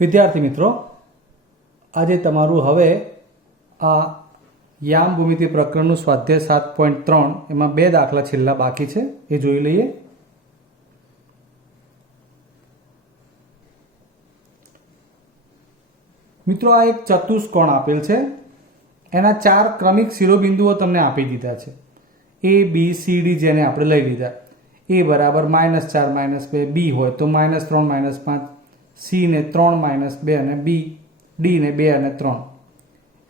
વિદ્યાર્થી મિત્રો, આજે તમારું હવે આ યામ ભૂમિતિ પ્રકરણનું સ્વાધ્યાય 7.3 એમાં બે દાખલા છેલ્લા બાકી છે, એ જોઈ લઈએ. મિત્રો, આ એક ચતુષ્કોણ આપેલ છે. એના 4 ક્રમિક શિરોબિંદુઓ તમને આપી દીધા છે. એ બી સી ડી જેને આપણે લઈ લીધા. એ બરાબર -4 -2, બી હોય તો -3 -5, સી ને 3 -2 અને બી ડી ને 2 અને 3.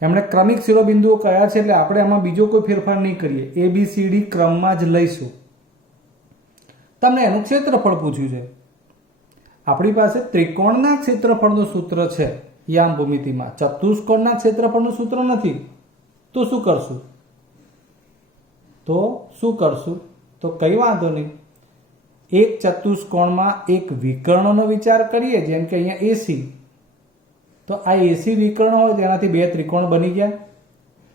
એમણે ક્રમિક શિરોબિંદુઓ કયા છે એટલે આપણે આમાં બીજો કોઈ ફેરફાર નહીં કરીએ. એ બી સી ડી ક્રમમાં જ લઈશું. તમને એનું ક્ષેત્રફળ પૂછ્યું છે. આપણી પાસે ત્રિકોણના ક્ષેત્રફળનું સૂત્ર છે યામ ભૂમિતિમાં, ચતુષ્કોણના ક્ષેત્રફળનું સૂત્ર નથી. તો શું કરશું? તો કઈ વાંધો નહીં. એક ચતુષ્કોણમાં એક વિકર્ણનો વિચાર કરીએ, જેમ કે અહીંયા એસી. તો આ એસી વિકર્ણ હોય તેનાથી બે ત્રિકોણ બની ગયા.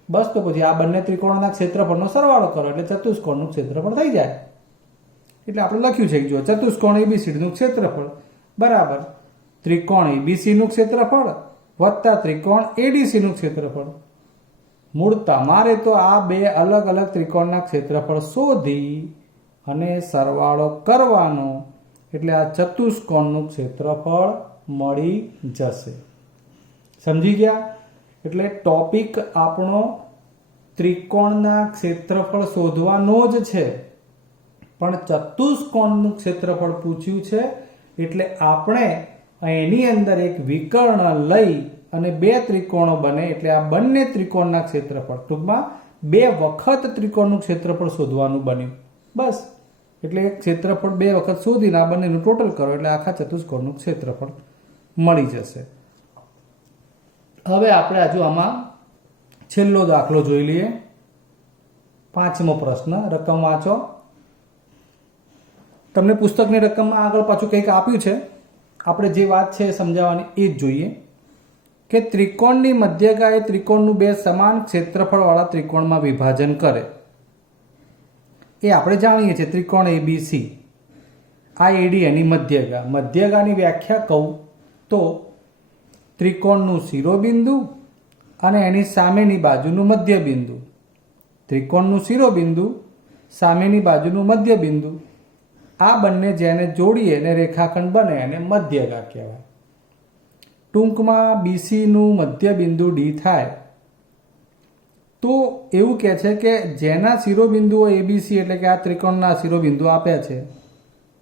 બસ, તો પછી આ બંને ત્રિકોણના ક્ષેત્રફળનો સરવાળો કરો એટલે ચતુષ્કોણનું ક્ષેત્રફળ થઈ જાય. એટલે આપણે લખ્યું છે કે જો ચતુષ્કોણ એબીસીડીનું ક્ષેત્રફળ બરાબર ત્રિકોણ એબીસીનું ક્ષેત્રફળ વત્તા ત્રિકોણ એડીસીનું ક્ષેત્રફળ. મૂળ તમારે તો આ બે અલગ અલગ ત્રિકોણના ક્ષેત્રફળ શોધી અને સરવાળો કરવાનો એટલે આ ચતુષ્કોણનું ક્ષેત્રફળ મળી જશે. સમજી ગયા? એટલે ટોપિક આપણો ત્રિકોણના ક્ષેત્રફળ શોધવાનો જ છે, પણ ચતુષ્કોણનું ક્ષેત્રફળ પૂછ્યું છે એટલે આપણે એની અંદર એક વિકર્ણ લઈ અને બે ત્રિકોણો બને એટલે આ બંને ત્રિકોણના ક્ષેત્રફળ, ટૂંકમાં બે વખત ત્રિકોણનું ક્ષેત્રફળ શોધવાનું બન્યું. બસ, એટલે એક ક્ષેત્રફળ બે વખત શોધીને આ બંનેનું ટોટલ કરો એટલે આખા ચતુષ્કોણનું ક્ષેત્રફળ મળી જશે. હવે આપણે હજુ આમાં છેલ્લો દાખલો જોઈ લઈએ. 5મો પ્રશ્ન. રકમ વાંચો. તમને પુસ્તકની રકમમાં આગળ પાછું કંઈક આપ્યું છે. આપણે જે વાત છે એ સમજાવવાની એ જ જોઈએ કે ત્રિકોણની મધ્યગા એ ત્રિકોણનું બે સમાન ક્ષેત્રફળવાળા ત્રિકોણમાં વિભાજન કરે. એ આપણે જાણીએ છીએ, ત્રિકોણ એબીસી. આ એડી એની મધ્યગા. મધ્યગાની વ્યાખ્યા કહું તો ત્રિકોણનું શિરોબિંદુ અને એની સામેની બાજુનું મધ્યબિંદુ. ત્રિકોણનું શિરોબિંદુ, સામેની બાજુનું મધ્યબિંદુ, આ બંને જેને જોડીએ અને રેખાખંડ બને એને મધ્યગા કહેવાય. ટૂંકમાં બીસીનું મધ્યબિંદુ ડી થાય તો એવું કહે છે કે જેના શિરોબિંદુઓ એબીસી એટલે કે આ ત્રિકોણના શિરોબિંદુ આપ્યા છે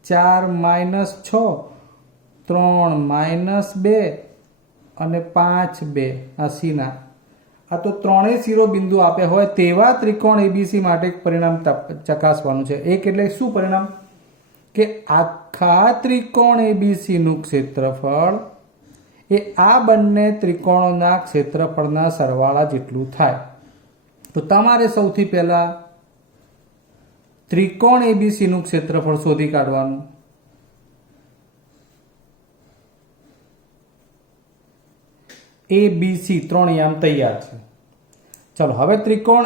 4 -6, 3 -2 અને 5 2 આ સીના. આ તો ત્રણેય શિરોબિંદુ આપ્યા હોય તેવા ત્રિકોણ એબીસી માટે એક પરિણામ ચકાસવાનું છે. એક એટલે શું પરિણામ? કે આખા ત્રિકોણ એબીસીનું ક્ષેત્રફળ એ આ બંને ત્રિકોણોના ક્ષેત્રફળના સરવાળા જેટલું થાય. તો તમારે સૌથી પહેલા ત્રિકોણ એબીસીનું ક્ષેત્રફળ શોધી કાઢવાનું. એબીસી 3 યામ તૈયાર છે. ચલો, હવે ત્રિકોણ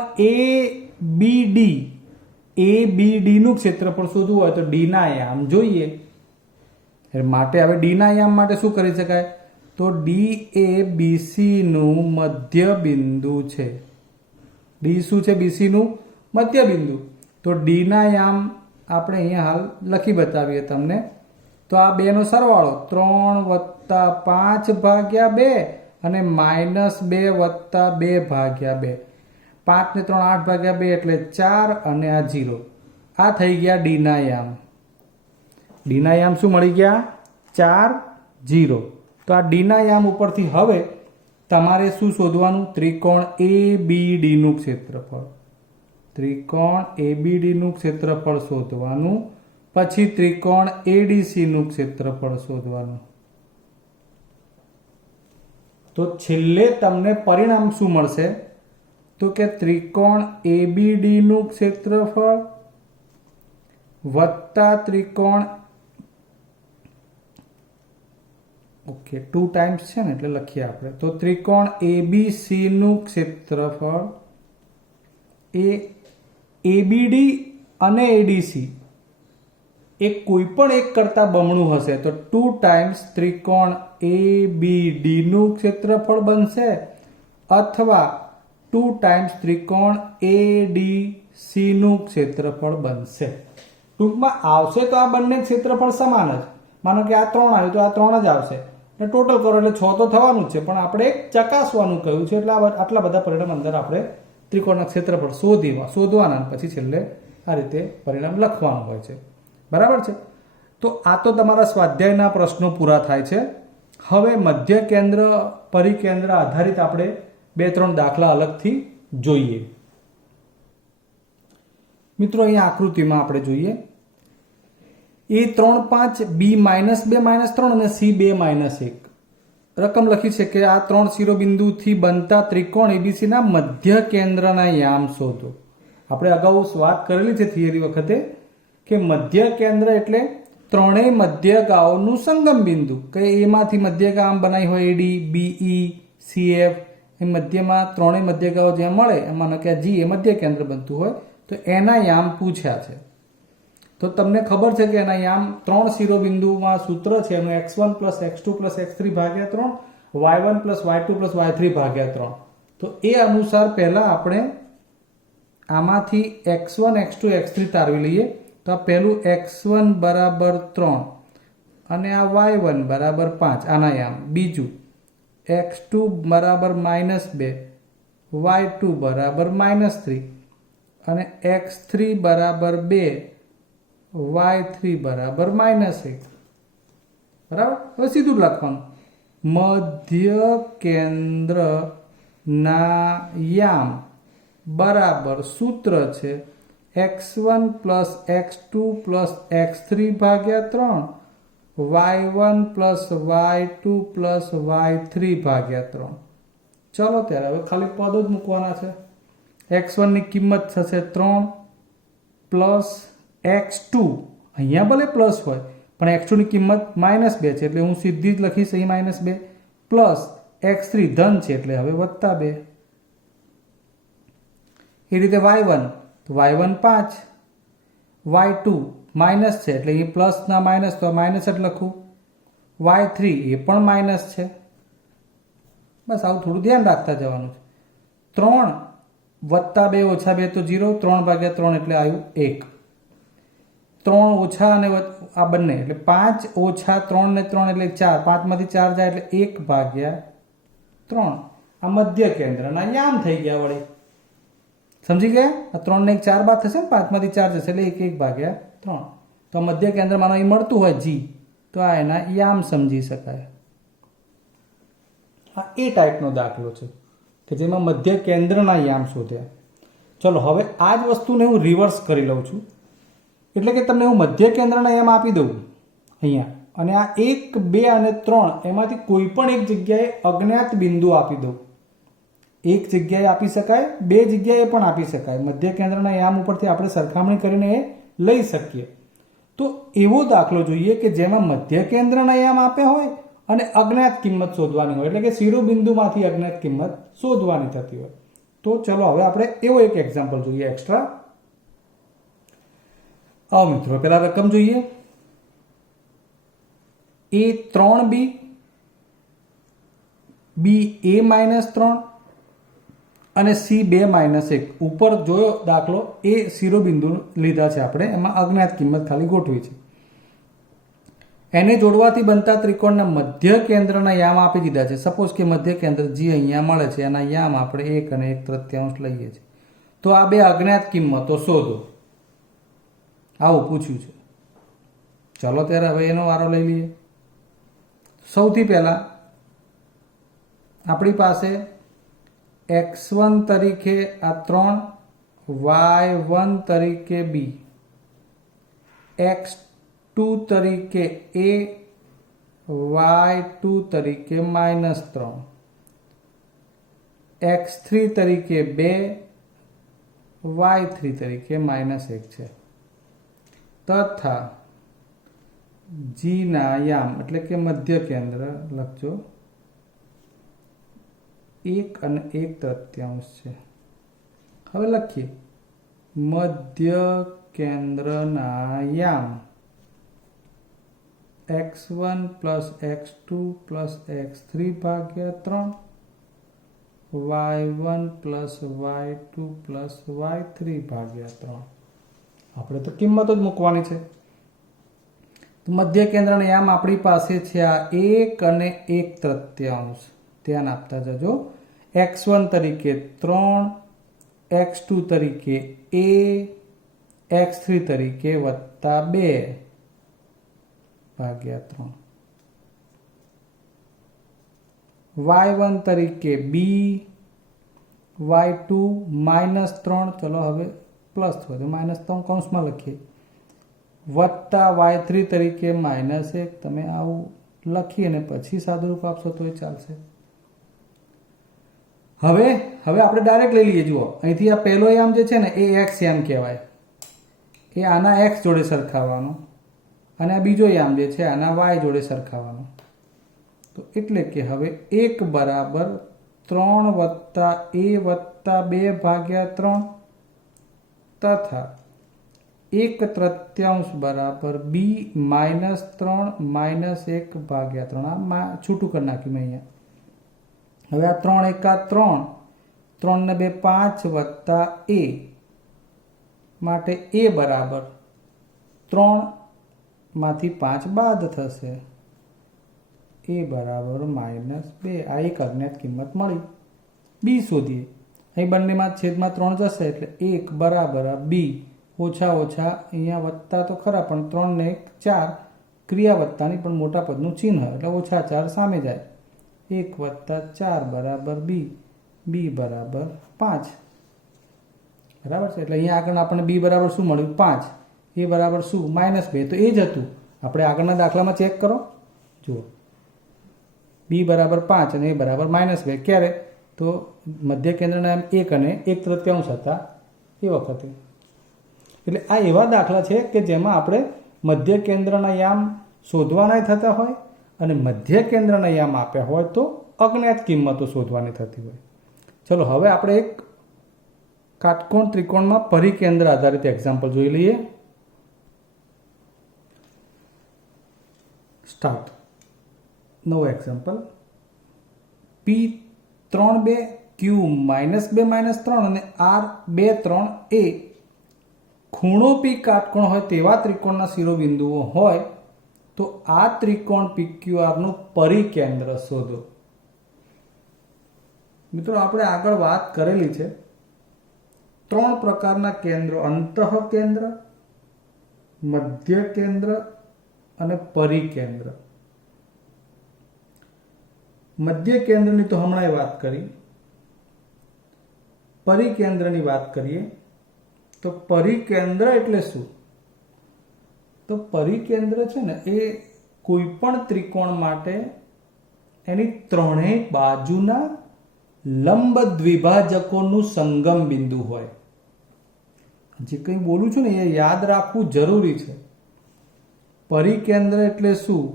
એબીડી નું ક્ષેત્રફળ શોધવું હોય તો ડી ના યામ જોઈએ. માટે હવે ડી ના યામ માટે શું કરી શકાય? તો ડી એ બીસી નું મધ્ય બિંદુ છે. ડી શું છે? બીસી નું મધ્ય બિંદુ. તો ડી ના યામ આપણે અહીંયા હાલ લખી બતાવીએ તમને. તો આ બે નો સરવાળો 3 + 5 ભાગ્યા 2 અને -2 + 2 ભાગ્યા 2. 5 ને 3 8 ભાગ્યા 2 એટલે 4 અને આ 0. આ થઈ ગયા ડી ના યામ. ડી ના યામ શું મળી ગયા? 4 0. તો આ ડી ના યામ ઉપરથી હવે તમારે શું શોધવાનું? ત્રિકોણ એબીડી નું ક્ષેત્રફળ. ત્રિકોણ એબીડી નું ક્ષેત્રફળ શોધવાનું. પછી ત્રિકોણ એડીસી નું ક્ષેત્રફળ શોધવાનું. તો છેલ્લે તમને પરિણામ શું મળશે? તો કે ત્રિકોણ એબીડી નું ક્ષેત્રફળ વત્તા ત્રિકોણ 2 ટાઈમ્સ છે ને એટલે લખીએ આપણે. તો ત્રિકોણ એબીસી નું ક્ષેત્રફળ એ એબીડી અને એડીસી એક કોઈ પણ એક કરતા બમણું હશે તો 2 ટાઈમ્સ ત્રિકોણ ABD નું ક્ષેત્રફળ બનશે અથવા 2 ટાઈમ્સ ત્રિકોણ ADC નું ક્ષેત્રફળ બનશે. ટૂંકમાં આવશે તો આ બંને ક્ષેત્રફળ સમાન જ. માનો કે આ 3 આવ્યું તો આ 3 જ આવશે અને ટોટલ કરો એટલે 6 તો થવાનું જ છે, પણ આપણે ચકાસવાનું કહ્યું છે એટલે આટલા બધા પરિણામ અંદર આપણે ત્રિકોણના ક્ષેત્રફળ શોધવાના પછી છેલ્લે આ રીતે પરિણામ લખવાનું હોય છે. બરાબર છે. તો આ તો તમારા સ્વાધ્યાયના પ્રશ્નો પૂરા થાય છે. હવે મધ્ય કેન્દ્ર પરિકેન્દ્ર આધારિત આપણે 2-3 દાખલા અલગથી જોઈએ. મિત્રો અહીંયા આકૃતિમાં આપણે જોઈએ A3 5 B -2 -3 અને C 2 -1 રકમ લખી છે કે આ 3 શિરોબિંદુથી બનતા ત્રિકોણ ABC ના મધ્ય કેન્દ્રના યામ શોધો. આપણે અગાઉ વાત કરેલી છે થિયરી વખતે કે મધ્ય કેન્દ્ર એટલે ત્રણેય મધ્યગાઓનું સંગમ બિંદુ. કે એમાંથી મધ્યગા આમ બનાવી હોય AD, BE, CF એ મધ્યમાં ત્રણેય મધ્યગાઓ જ્યાં મળે એમાં કે G એ મધ્ય કેન્દ્ર બનતું હોય તો એના યામ પૂછ્યા છે. તો તમને ખબર છે કે એના યામ 3 શિરોબિંદુમાં સૂત્ર છે એનું x1 + x2 + x3 ભાગ્યા 3, y1 + y2 + y3 ભાગ્યા 3. તો એ અનુસાર પહેલા આપણે આમાંથી x1 x2 x3 તારવી લઈએ. તો આ પહેલું x1 બરાબર 3 અને આ y1 બરાબર 5 આના યામ. બીજું x2 બરાબર -2, y2 બરાબર -3 અને x3 બરાબર 2, y3 બરાબર -1. બરાબર. હવે સીધું લખવાનું મધ્ય કેન્દ્ર ના યામ બરાબર સૂત્ર છે x1 + x2 + x3 ભાગ્યા 3, y1 + y2 + y3 ભાગ્યા 3. ચલો ત્યારે હવે ખાલી પદો જ મૂકવાના છે. x1 ની કિંમત થશે 3 પ્લસ x2, અહીંયા ભલે પ્લસ હોય પણ x2 ની કિંમત -2 છે એટલે હું સીધી જ લખીશ અહીં -2 પ્લસ x3 ધન છે એટલે હવે +2. એ રીતે y1 તો y1 5, y2 માઇનસ છે એટલે એ પ્લસ ના માઇનસ તો માઇનસ જ લખું, y3 એ પણ માઇનસ છે. બસ આવું થોડું ધ્યાન રાખતા જવાનું છે. 3 + 2 - 2 તો 0, 3/3 એટલે આવ્યું 1. 3 ઓછા અને આ બંને એટલે 5 ઓછા 3 ને 3 એટલે 4, 5 માંથી 4 જાય એટલે 1/3. આ મધ્ય કેન્દ્રના યામ થઈ ગયા. વળી સમજી ગયા? આ 3 ને 1 4 બાદ થશે ને 5 માંથી 4 જશે એટલે 1/3. તો મધ્ય કેન્દ્રમાં અહીં મળતું હોય G તો આ એના યામ સમજી શકાય. આ એ ટાઈપનો દાખલો છે કે જેમાં મધ્ય કેન્દ્રના યામ શોધ્યા. ચલો હવે આ જ વસ્તુને હું રિવર્સ કરી લઉં છું. એટલે કે તમને હું મધ્ય કેન્દ્રના યામ આપી દઉં અહીંયા અને આ 1, 2 અને 3 એમાંથી કોઈ પણ એક જગ્યાએ અજ્ઞાત બિંદુ આપી દઉં. એક જગ્યાએ આપી શકાય, 2 જગ્યાએ પણ આપી શકાય. મધ્ય કેન્દ્રના યામ ઉપરથી આપણે સરખામણી કરીને એ લઈ શકીએ. તો એવો દાખલો જોઈએ કે જેમાં મધ્ય કેન્દ્રના યામ આપ્યા હોય અને અજ્ઞાત કિંમત શોધવાની હોય. એટલે કે શિરોબિંદુમાંથી અજ્ઞાત કિંમત શોધવાની થતી હોય. તો ચલો હવે આપણે એવો એક એક્ઝામ્પલ જોઈએ એક્સ્ટ્રા. આવો મિત્રો પેલા રકમ જોઈએ. A3B, BA -3 અને C 2 -1. ઉપર જોયો દાખલો એ શિરોબિંદુ લીધા છે આપણે, એમાં અજ્ઞાત કિંમત ખાલી ગોઠવી છે. એને જોડવાથી બનતા ત્રિકોણના મધ્ય કેન્દ્રના યામ આપી દીધા છે. સપોઝ કે મધ્ય કેન્દ્ર G અહીંયા મળે છે, એના યામ આપણે 1 અને 1/3 લઈએ છીએ. તો આ બે અજ્ઞાત કિંમતો શોધો, આવું પૂછ્યું છે. ચલો ત્યારે હવે એનો વારો લઈ લઈએ. સૌથી પહેલા આપણી પાસે x1 તરીકે આ 3, y1 તરીકે b, x2 તરીકે a, y2 તરીકે -3, x3 તરીકે 2, y3 તરીકે -1 છે. તથા G ના યામ એટલે કે મધ્ય કેન્દ્ર લખજો 1 અને 1/3 છે. હવે લખીએ મધ્ય કેન્દ્રના યામ x1 plus x2 plus x3 ભાગ્યા 3 y1 plus y2 plus y3 ભાગ્યા 3. આપણે તો કિંમતો જ મૂકવાની છે. તો મધ્ય કેન્દ્રના યામ આપણી પાસે છે આ 1 અને 1/3. ધ્યાન આપતા જજો. x1 તરીકે 3, x2 તરીકે a, x3 તરીકે +2 ભાગ્યા 3, y1 તરીકે b, y2 -3, ચલો હવે પ્લસ થયો તો -3 કૌંસમાં લખીએ, વત્તા y3 તરીકે -1. તમે આવું લખી અને પછી સાદુરૂપ આપશો તો ચાલશે. હવે આપણે ડાયરેક્ટ લઈ લઈએ. જુઓ, અહીંથી આ પહેલો યામ જે છે ને એ x યામ કહેવાય, એ આના x જોડે સરખાવવાનો, અને આ બીજો યામ જે છે આના y જોડે સરખાવવાનો. તો એટલે કે હવે 1 બરાબર 3 વત્તા a વત્તા 2 ભાગ્યા 3 તથા 1/3 બરાબર b -3 -1 ભાગ્યા 3. આ છૂટું કરી નાખ્યું મેં અહીંયા. હવે આ 3 એકા 3, 3 ને 2 5 વત્તા a, માટે a બરાબર 3 માંથી 5 બાદ થશે, a બરાબર -2. આ એક અજ્ઞાત કિંમત મળી. b શોધીએ. અહીં બંનેમાં છેદમાં 3 જશે એટલે 1 બરાબર b ઓછા અહીંયા વત્તા તો ખરા પણ 3 ને 1 4, ક્રિયા વત્તાની પણ મોટા પદનું ચિહ્ન એટલે ઓછા 4 સામે જાય. 1 વત્તા 4 બરાબર b બરાબર 5. બરાબર છે. એટલે અહીંયા આગળ આપણને b બરાબર શું મળ્યું? 5. એ બરાબર શું? -2. તો એ જ હતું. આપણે આગળના દાખલામાં ચેક કરો. જુઓ, b બરાબર 5 અને એ બરાબર -2. ક્યારે? તો મધ્ય કેન્દ્રના યામ 1 અને 1/3 હતા એ વખતે. એટલે આ એવા દાખલા છે કે જેમાં આપણે મધ્ય કેન્દ્રના યામ શોધવાના થતા હોય અને મધ્ય કેન્દ્રના યામ આપ્યા હોય તો અજ્ઞાત કિંમતો શોધવાની થતી હોય. ચલો હવે આપણે એક કાટકોણ ત્રિકોણમાં પરિકેન્દ્ર આધારિત એક્ઝામ્પલ જોઈ લઈએ. સ્ટાર્ટ. નવો એક્ઝામ્પલ. p 3 2 q -2 -3 અને r 2 3 a ખૂણો p કાટકોણ હોય તેવા ત્રિકોણના શિરોબિંદુઓ હોય તો આ ત્રિકોણ PQR નું પરિકેન્દ્ર શોધો. મિત્રો, આપણે આગળ વાત કરેલી છે 3 પ્રકારના કેન્દ્રો: અંતઃકેન્દ્ર, મધ્ય કેન્દ્ર અને પરિકેન્દ્ર. મધ્ય કેન્દ્રની તો હમણાં વાત કરી. પરિકેન્દ્રની વાત કરીએ તો પરિકેન્દ્ર એટલે શું? તો પરિકેન્દ્ર છે ને એ કોઈ પણ ત્રિકોણ માટે એની ત્રણેય બાજુના લંબ દ્વિભાજકોનું સંગમ બિંદુ હોય. જે કંઈ બોલું છું ને એ યાદ રાખવું જરૂરી છે. પરિકેન્દ્ર એટલે શું?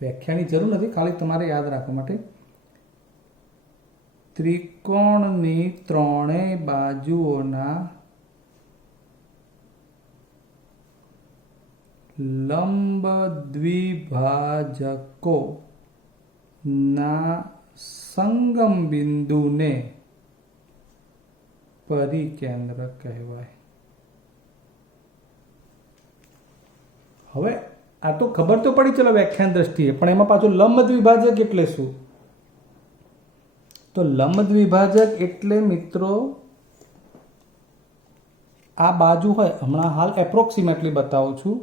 વ્યાખ્યાની જરૂર નથી, ખાલી તમારે યાદ રાખવા માટે. ત્રિકોણની ત્રણેય બાજુઓના લંબ દ્વિભાજકો ના સંગમ બિંદુને પરિકેન્દ્ર કહેવાય. હવે આ તો ખબર તો પડી ચલો વ્યાખ્યાન દ્રષ્ટિએ, પણ એમાં પાછું લંબ દ્વિભાજક એટલે શું? તો લંબ દ્વિભાજક એટલે મિત્રો આ બાજુ હોય, હમણાં હાલ એપ્રોક્સિમેટલી બતાવું છું,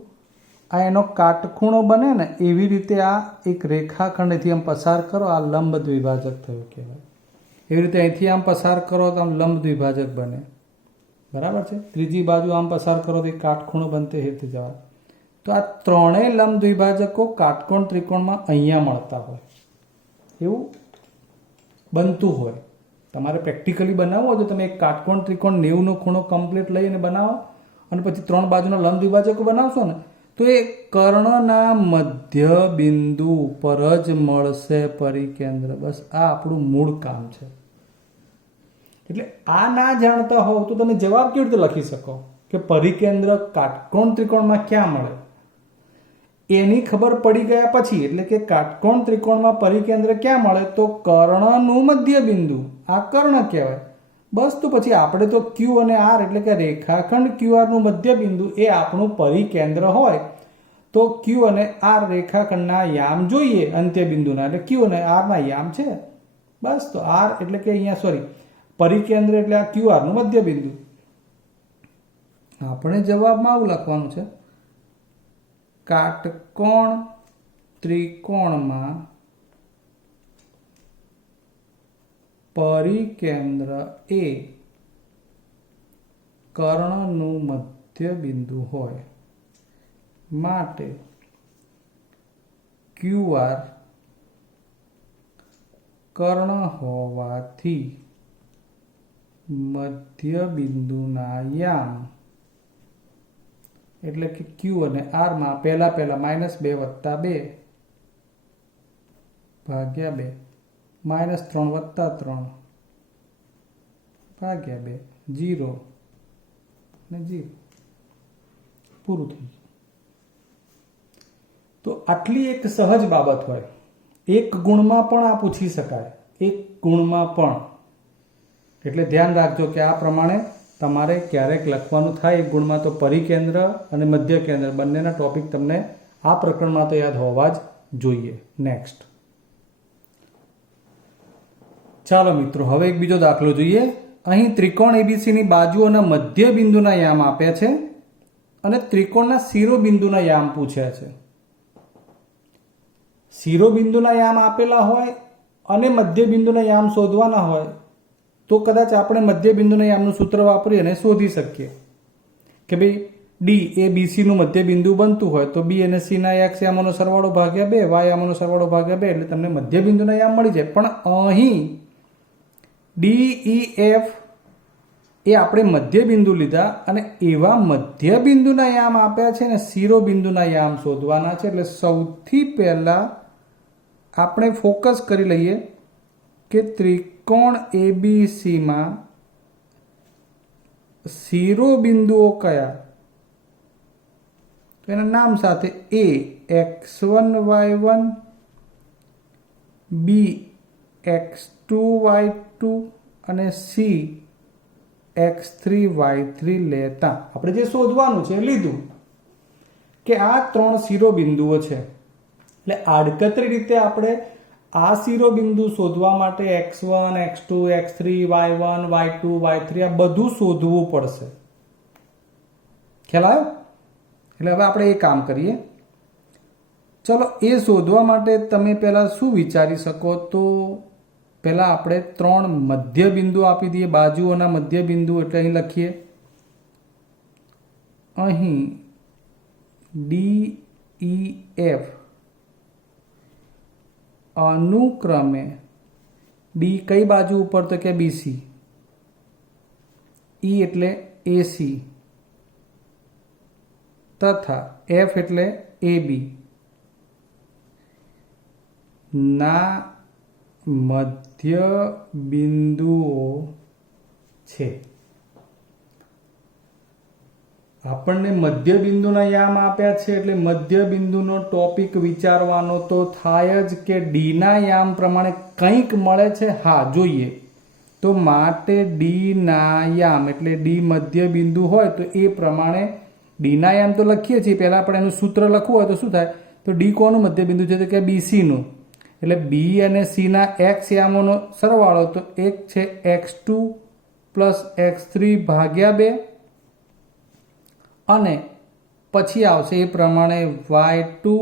આ એનો કાટખૂણો બને ને એવી રીતે આ એક રેખાખંડથી આમ પસાર કરો, આ લંબ દ્વિભાજક થયું કહેવાય. એવી રીતે અહીંથી આમ પસાર કરો તો આમ લંબ દ્વિભાજક બને. બરાબર છે. ત્રીજી બાજુ આમ પસાર કરો તો કાટખૂણો બનતે હેતુ જવાય. તો આ ત્રણેય લંબ દ્વિભાજકો કાટકોણ ત્રિકોણમાં અહીંયા મળતા હોય એવું બનતું હોય. તમારે પ્રેક્ટિકલી બનાવવું હોય તો તમે એક કાટકોણ ત્રિકોણ 90નો ખૂણો કમ્પ્લીટ લઈને બનાવો અને પછી 3 બાજુના લંબ દ્વિભાજકો બનાવશો ને તો એ કર્ણના મધ્ય બિંદુ ઉપર જ મળશે પરિકેન્દ્ર. બસ આ આપણું મૂળ કામ છે. એટલે આ ના જાણતા હોવ તો તમે જવાબ કેવી રીતે લખી શકો? કે પરિકેન્દ્ર કાટકોણ ત્રિકોણમાં ક્યાં મળે એની ખબર પડી ગયા પછી, એટલે કે કાટકોણ ત્રિકોણમાં પરિકેન્દ્ર ક્યાં મળે તો કર્ણનું મધ્ય બિંદુ, આ કર્ણ કહેવાય. બસ તો પછી આપણે તો ક્યુ અને આર એટલે કે રેખાખંડ ક્યુઆર નું મધ્ય બિંદુ એ આપણું પરિકેન્દ્ર હોય તો ક્યુ અને આર રેખાખંડના યામ જોઈએ અંત્ય બિંદુના, એટલે ક્યુ અને આર ના યામ છે. બસ તો આર એટલે કે અહીંયા સોરી પરિકેન્દ્ર એટલે આ ક્યુઆર નું મધ્ય બિંદુ. આપણે જવાબમાં આવું લખવાનું છે, કાટકોણ ત્રિકોણમાં પરિકેન્દ્ર એ કર્ણનું મધ્ય બિંદુ હોય માટે ક્યુઆર કર્ણ હોવાથી મધ્ય બિંદુના યામ એટલે કે ક્યુ અને આર માં પહેલા -2 + 2 ભાગ્યા 2 -3 + 3 ભાગ્યા 2 0 ને 0 પૂરું થઈ ગયું. તો આટલી એક સહજ બાબત હોય, એક ગુણમાં પણ આ પૂછી શકાય, એક ગુણમાં પણ. એટલે ધ્યાન રાખજો કે આ પ્રમાણે તમારે ક્યારેક લખવાનું થાય એક ગુણમાં તો પરિકેન્દ્ર અને મધ્ય કેન્દ્ર બંનેના ટોપિક તમને આ પ્રકરણમાં તો યાદ હોવા જ જોઈએ. નેક્સ્ટ, ચાલો મિત્રો હવે એક બીજો દાખલો જોઈએ. અહીં ત્રિકોણ એબીસીની બાજુઓના મધ્ય બિંદુના યામ આપ્યા છે અને ત્રિકોણના શિરોબિંદુના યામ પૂછ્યા છે. શિરોબિંદુના યામ આપેલા હોય અને મધ્ય બિંદુના યામ શોધવાના હોય તો કદાચ આપણે મધ્ય બિંદુના યામનું સૂત્ર વાપરી અને શોધી શકીએ કે ભાઈ ડી એ બીસી નું મધ્ય બિંદુ બનતું હોય તો બી અને સી ના એક્સ યામોનો સરવાળો ભાગ્યા 2 વાય યામોનો સરવાળો ભાગ્યા 2 એટલે તમને મધ્ય બિંદુના યામ મળી જાય. પણ અહીં ડી ઈ એફ એ આપણે મધ્ય બિંદુ લીધા અને એવા મધ્ય બિંદુના યામ આપ્યા છે ને શિરોબિંદુના યામ શોધવાના છે. એટલે સૌથી પહેલા આપણે ફોકસ કરી લઈએ કે ત્રિકોણ એબીસીમાં શિરોબિંદુઓ કયા, તો એના નામ સાથે એ x1 y1, બી x2 y2 અને સી x3 y3 લેતા આપણે જે શોધવાનું છે લીધું કે આ 3 શિરોબિંદુઓ છે. એટલે આડકતરી રીતે આપણે આ શિરોબિંદુ શોધવા માટે x1 x2 x3 y1 y2 y3 આ બધું શોધવું પડશે. ખ્યાલ આવ્યો? એટલે હવે આપણે એ કામ કરીએ. ચલો એ શોધવા માટે તમે પહેલા શું વિચારી શકો, તો પહેલા આપણે 3 મધ્ય બિંદુ આપી દઈએ, બાજુઓના મધ્ય બિંદુ. એટલે અહીં લખીએ, અહીં ડી ઈ એફ અનુક્રમે ડી કઈ બાજુ ઉપર તો કે બીસી, ઈ એટલે એસી તથા એફ એટલે એબી ના મધ્ય બિંદુઓ છે. આપણને મધ્ય બિંદુના યામ આપ્યા છે એટલે મધ્ય બિંદુનો ટોપિક વિચારવાનો તો થાય જ કે ડી ના યામ પ્રમાણે કંઈક મળે છે. હા જોઈએ તો માટે ડી ના યામ એટલે ડી મધ્ય બિંદુ હોય તો એ પ્રમાણે ડી ના યામ તો લખીએ છીએ. પહેલા આપણે એનું સૂત્ર લખવું હોય તો શું થાય, તો ડી કોનું મધ્ય બિંદુ છે તો કે બીસી નું. એટલે બી અને સી ના એક્સ યામોનો સરવાળો તો એક છે x2 + x3 ભાગ્યા 2 અને પછી આવશે એ પ્રમાણે y2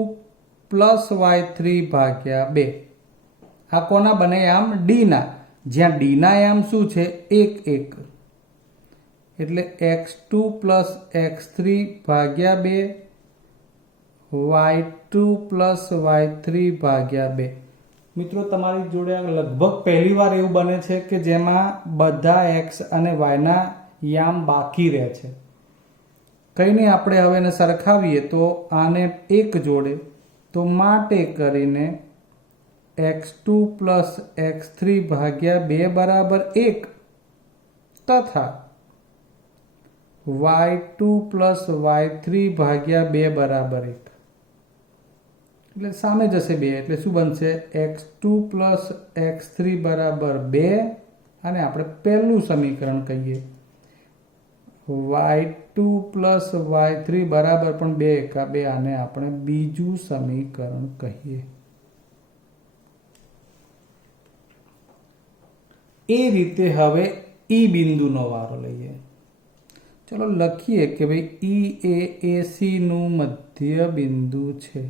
+ y3 ભાગ્યા 2. આ કોના બને યામ? ડી ના. જ્યાં ડી ના યામ શું છે? 1 1 એટલે x2 + x3 ભાગ્યા 2 y2 + y3 ભાગ્યા 2. મિત્રો તમારી જોડે લગભગ પહેલી વાર એવું બને છે કે જેમાં બધા x અને y ના યામ બાકી રહે છે. કંઈ નહીં, આપણે હવે એને સરખાવીએ તો આને 1 જોડે તો માટે કરીને x2 + x3 ભાગ્યા 2 બરાબર 1 તથા y2 પ્લસ y3 ભાગ્યા 2 બરાબર 1, એટલે સામે જશે 2, એટલે શું બનશે? x2 પ્લસ x3 બરાબર 2, અને આપણે પહેલું સમીકરણ કહીએ y2 પ્લસ y3 બરાબર પણ 2 એકા 2, આને આપણે બીજું સમીકરણ કહીએ. એ રીતે હવે ઈ બિંદુનો વારો લઈએ. ચલો લખીએ કે ભાઈ ઈ એ એસી નું મધ્ય બિંદુ છે.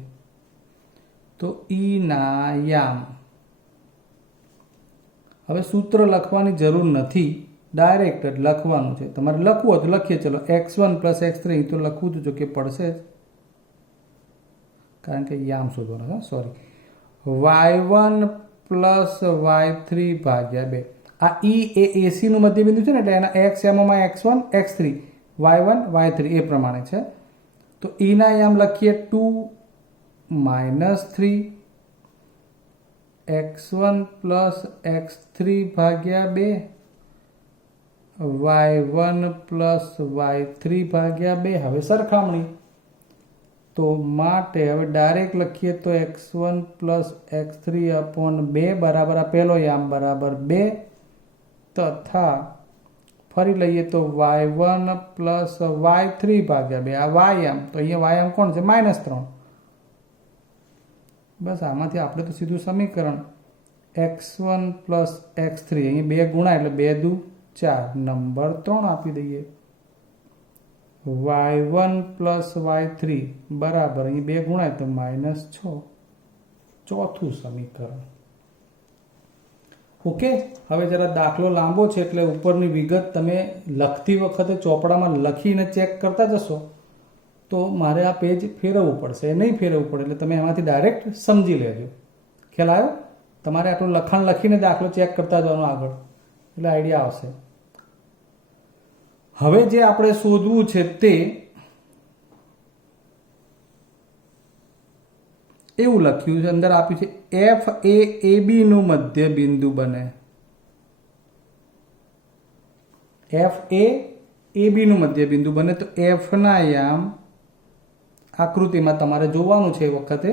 તો ઈ ના યામ, હવે સૂત્ર લખવાની જરૂર નથી, ડાયરેક્ટ જ લખવાનું છે. તમારે લખવું હોય તો લખીએ. ચલો x1 પ્લસ x3 તો લખવું તો જો કે પડશે જ, કારણ કે યામ શોધવાનો છે. સોરી, y1 પ્લસ y3 ભાગ્યા 2. આ ઈ એ એસી નું મધ્ય બિંદુ છે ને, એટલે એના x યામોમાં x1 x3 y1 y3 એ પ્રમાણે છે. તો ઈ ના યામ લખીએ 2 માઇનસ 3 x1 પ્લસ x3 ભાગ્યા 2 y1 પ્લસ y3 ભાગ્યા 2. હવે સરખામણી, તો માટે હવે ડાયરેક્ટ લખીએ તો x1 પ્લસ x3 અપોન 2 બરાબર આ પહેલો યામ બરાબર 2, તથા ફરી લઈએ તો y1 પ્લસ y3 ભાગ્યા 2, આ y યામ, તો અહીંયા y યામ કોણ છે? -3. બસ આમાંથી આપણે તો સીધું સમીકરણ x1 પ્લસ x3, અહીં 2 ગુણા એટલે 2 દુ 4, નંબર 3 આપી દઈએ. y1 પ્લસ y3 બરાબર અહીં 2 ગુણાય તો -6, ચોથું સમીકરણ. ઓકે, હવે જરા દાખલો લાંબો છે એટલે ઉપરની વિગત તમે લખતી વખતે ચોપડામાં લખીને ચેક કરતા જશો તો મારે આ પેજ ફેરવવું પડશે. નહીં ફેરવવું પડે એટલે તમે એમાંથી ડાયરેક્ટ સમજી લેજો. ખ્યાલ આવ્યો? તમારે આટલું લખાણ લખીને દાખલો ચેક કરતા જવાનું આગળ, એટલે આઈડિયા આવશે. હવે જે આપણે શોધવું છે તે એવું લખ્યું છે, અંદર આપ્યું છે f એ ab નું મધ્ય બિંદુ બને. f એ ab નું મધ્ય બિંદુ બને તો f ના યામ આકૃતિમાં તમારે જોવાનું છે એ વખતે.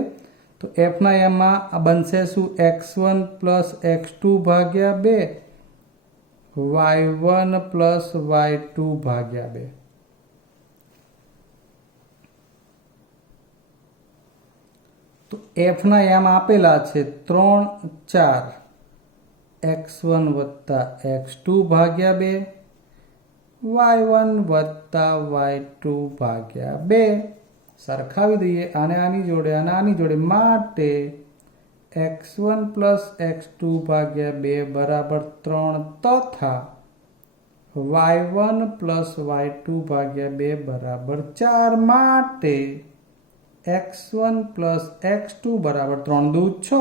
તો f ના યામમાં આ બનશે શું? x1 પ્લસ x2 ભાગ્યા 2 y1 પ્લસ y2 ભાગ્યા 2. તો f ના યામ આપેલા છે 3 4, x1 વત્તા x2 ભાગ્યા 2 y1 વત્તા y2 ભાગ્યા 2. સરખાવી દઈએ આને આની જોડે અને આની જોડે, માટે x1 પ્લસ x2 ભાગ્યા 2 બરાબર 3, તથા y1 પ્લસ y2 ભાગ્યા 2 બરાબર 4, માટે x1 પ્લસ x2 બરાબર 3 દુ 6,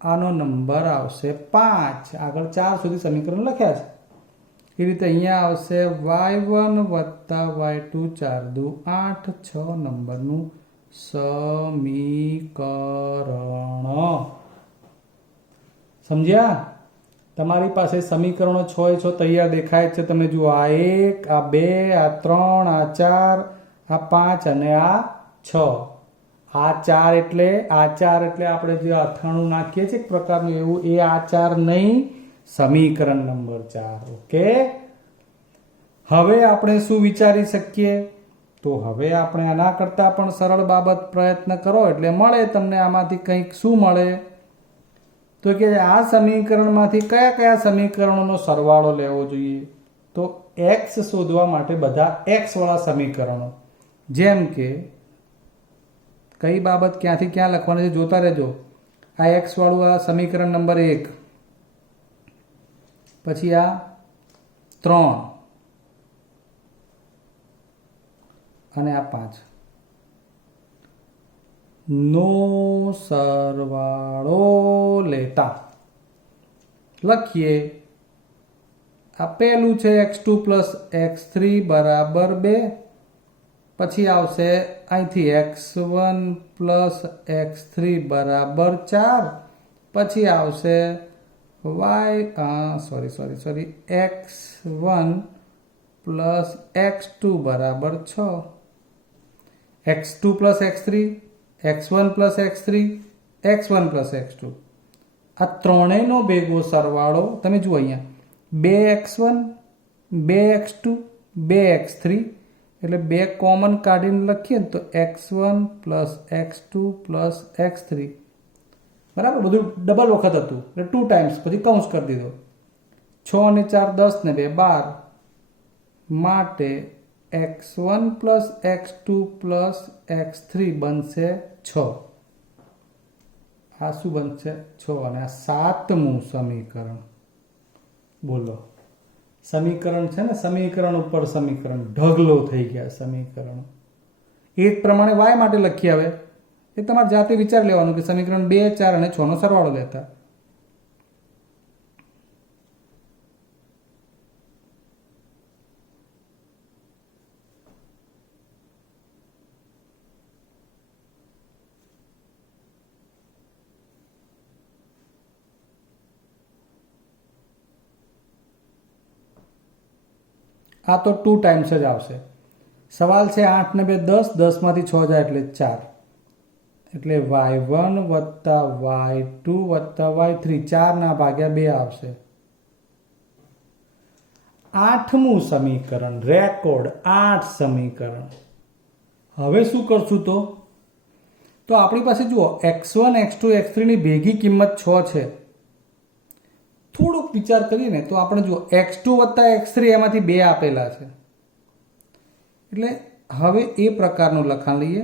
આનો નંબર આવશે 5. આગળ 4 સુધી સમીકરણ લખ્યા છે એ રીતે અહીંયા આવશે y1 વત્તા y2 4 દુ 8, 6 નંબરનું સમીકરણ. સમજ્યા? તમારી પાસે સમીકરણો 6 6 તૈયાર દેખાય છે. તમે જુઓ, આ 1, આ 2, આ 3, આ 4, આ 5 અને આ 6. આ 4 એટલે આપણે જે અથાણું નાખીએ છીએ એક પ્રકારનું એવું, એ આ 4 નહીં, સમીકરણ નંબર 4. ઓકે, હવે આપણે શું વિચારી શકીએ? તો હવે આપણે આના કરતા પણ સરળ બાબત પ્રયત્ન કરો એટલે મળે તમને આમાંથી કંઈક. શું મળે? તો કે આ સમીકરણમાંથી કયા કયા સમીકરણોનો સરવાળો લેવો જોઈએ? તો x શોધવા માટે બધા x વાળા સમીકરણો, જેમ કે કઈ બાબત ક્યાંથી ક્યાં લખવાની છે જોતા રહેજો. આ x વાળું આ સમીકરણ નંબર 1, પછી આ 3 અને આ 5 નો સરવાળો લેતા લખીએ. આ પહેલું છે x2 પ્લસ x3 બરાબર 2, પછી આવશે અહીંથી x1 પ્લસ x3 બરાબર 4, પછી આવશે x1 પ્લસ x2 બરાબર 6, x2 plus x3, x1 plus x3, x1 plus x2, આ ત્રણેયનો ભેગો સરવાળો તમે જુઓ અહીંયા 2x1 2x2 2x3, એટલે 2 કોમન કાઢીને લખીએ ને તો x1 plus x2 plus x3 બરાબર, બધું ડબલ વખત હતું એટલે 2 ટાઈમ્સ, પછી કૌંસ કરી દીધો. 6 ને 4 10 ને 2 12, માટે x1 plus x2 plus x3 બનશે 6. આ શું બનશે? 6. અને આ 7મું સમીકરણ. બોલો, સમીકરણ છે ને, સમીકરણ ઉપર સમીકરણ, ઢગલો થઈ ગયા સમીકરણ. એ જ પ્રમાણે y માટે લખીએ. હવે એ તમારે જાતે વિચાર લેવાનું કે સમીકરણ 2 4 અને 6 નો સરવાળો લેતા. આ તો 2 ટાઈમ્સ જ આવશે. સવાલ છે 8 ને 2 10, 10 માંથી 6 જાય એટલે 4, એટલે y1 વત્તા y2 વત્તા y3, 4 ના ભાગ્યા 2 આવશે. 8મું સમીકરણ, રેકોર્ડ 8 સમીકરણ. હવે શું કરશું? તો આપણી પાસે જુઓ x1 x2 x3 ની ભેગી કિંમત 6 છે. થોડોક વિચાર કરીએ ને તો આપણે જુઓ x2 વત્તા x3 એમાંથી 2 આપેલા છે, એટલે હવે એ પ્રકારનું લખાણ લઈએ.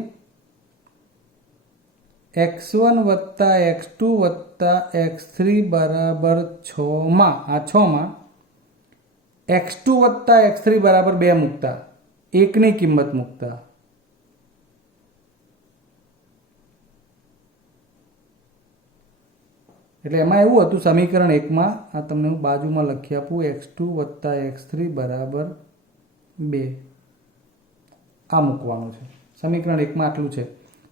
x1 વત્તા x2 વત્તા x3 બરાબર 6 માં, આ 6 માં x2 વત્તા x3 બરાબર 2 મૂકતા, 1 ની કિંમત મૂકતા, એટલે એમાં એવું હતું સમીકરણ 1 માં, આ તમને હું બાજુમાં લખી આપું, x2 વત્તા x3 બરાબર 2, આ મૂકવાનું છે. સમીકરણ 1 માં આટલું છે.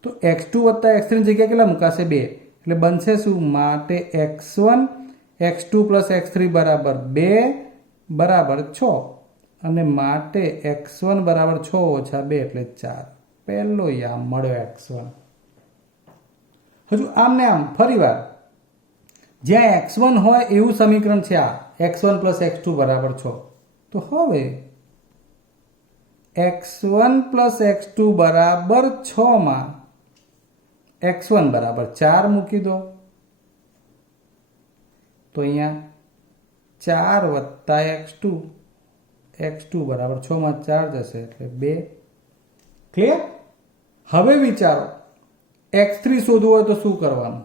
તો x2 વત્તા x3 ની જગ્યાએ કેટલા મુકાશે? 2, એટલે બનશે શું? માટે x1 x2 પ્લસ x3 બરાબર 2 બરાબર 6, અને માટે x1 બરાબર 6 ઓછા 2 એટલે 4. પહેલો યામ મળ્યો x1. હજુ આમ ને આમ ફરી વાર, જ્યાં x1 હોય એવું સમીકરણ છે આ, x1 પ્લસ x2 બરાબર 6. તો હવે x1 પ્લસ x2 બરાબર 6 માં x1 બરાબર 4 મૂકી દો. તો અહીંયા 4 વત્તા x2, x2 બરાબર 6 માં 4 જશે એટલે 2. ક્લિયર? હવે વિચારો x3 શોધવું હોય તો શું કરવાનું?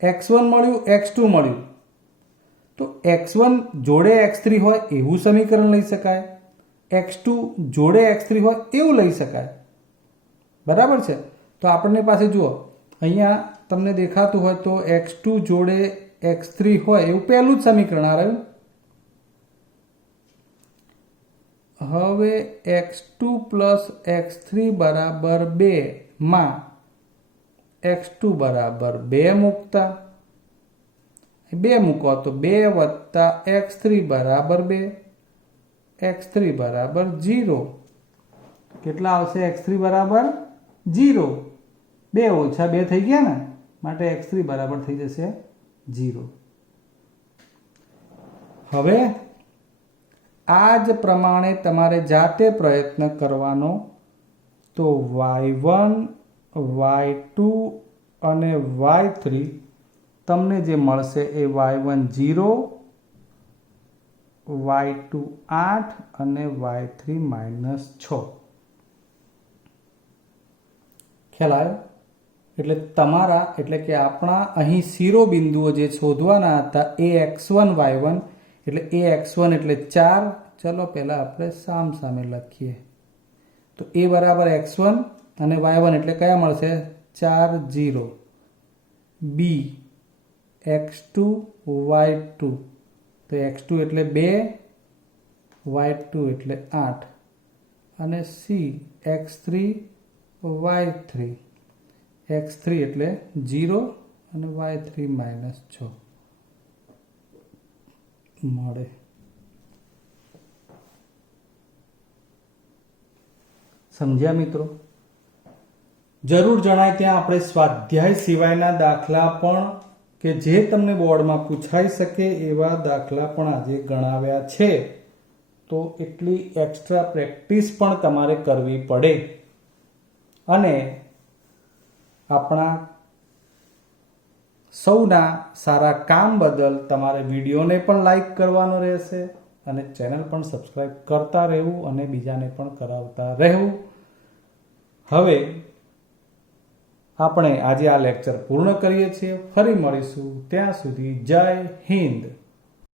x1 મળ્યું, x2 મળ્યું, તો x1 જોડે x3 હોય એવું સમીકરણ લઈ શકાય, x2 જોડે x3 હોય એવું લઈ શકાય. બરાબર છે? તો આપણને પાસે જુઓ અહીંયા તમને દેખાતું હોય તો x2 જોડે x3 હોય એવું પહેલું જ સમીકરણ આ રહ્યું. હવે x2 પ્લસ x3 બરાબર 2 માં x2 બરાબર 2 મૂકતા, 2 મૂકો તો 2 વત્તા x3 બરાબર 2, x3 બરાબર 0. કેટલા આવશે? x3 બરાબર 0. 2 ઓછા 2 થઈ ગયા ને, માટે x3 બરાબર થઈ જશે 0. હવે આ જ પ્રમાણે તમારે જાતે પ્રયત્ન કરવાનો. તો y1 y2 અને y3 તમને જે મળશે એ y1 0, y2 8 અને y3 -6. ખ્યાલ આવ્યો? એટલે તમારા, એટલે કે આપણા અહીં શિરોબિંદુઓ જે શોધવાના હતા એ x1 y1, એટલે એ x1 એટલે 4. ચલો પહેલાં આપણે સામે લખીએ. તો એ બરાબર x1 અને y1 એટલે કયા મળશે? 4 0. b x2 y2, તો x2 એટલે 2, y2 એટલે 8, અને c x3 y3, x3 એટલે 0 અને y3 -6 મળે. સમજ્યા મિત્રો? જરૂર જણાય ત્યાં આપણે સ્વાધ્યાય સિવાયના દાખલા પણ કે જે તમને બોર્ડમાં પૂછાઈ શકે એવા દાખલા પણ આજે ગણાવ્યા છે. તો એટલી એક્સ્ટ્રા પ્રેક્ટિસ પણ તમારે કરવી પડે. અને આપણા સૌના સારા કામ બદલ તમારે વિડીયોને પણ લાઈક કરવાનો રહેશે અને ચેનલ પણ સબસ્ક્રાઈબ કરતા રહેવું અને બીજાને પણ કરાવતા રહેવું. હવે આપણે આજે આ લેક્ચર પૂર્ણ કરીએ છીએ. ફરી મળીશું. ત્યાં સુધી જય હિન્દ.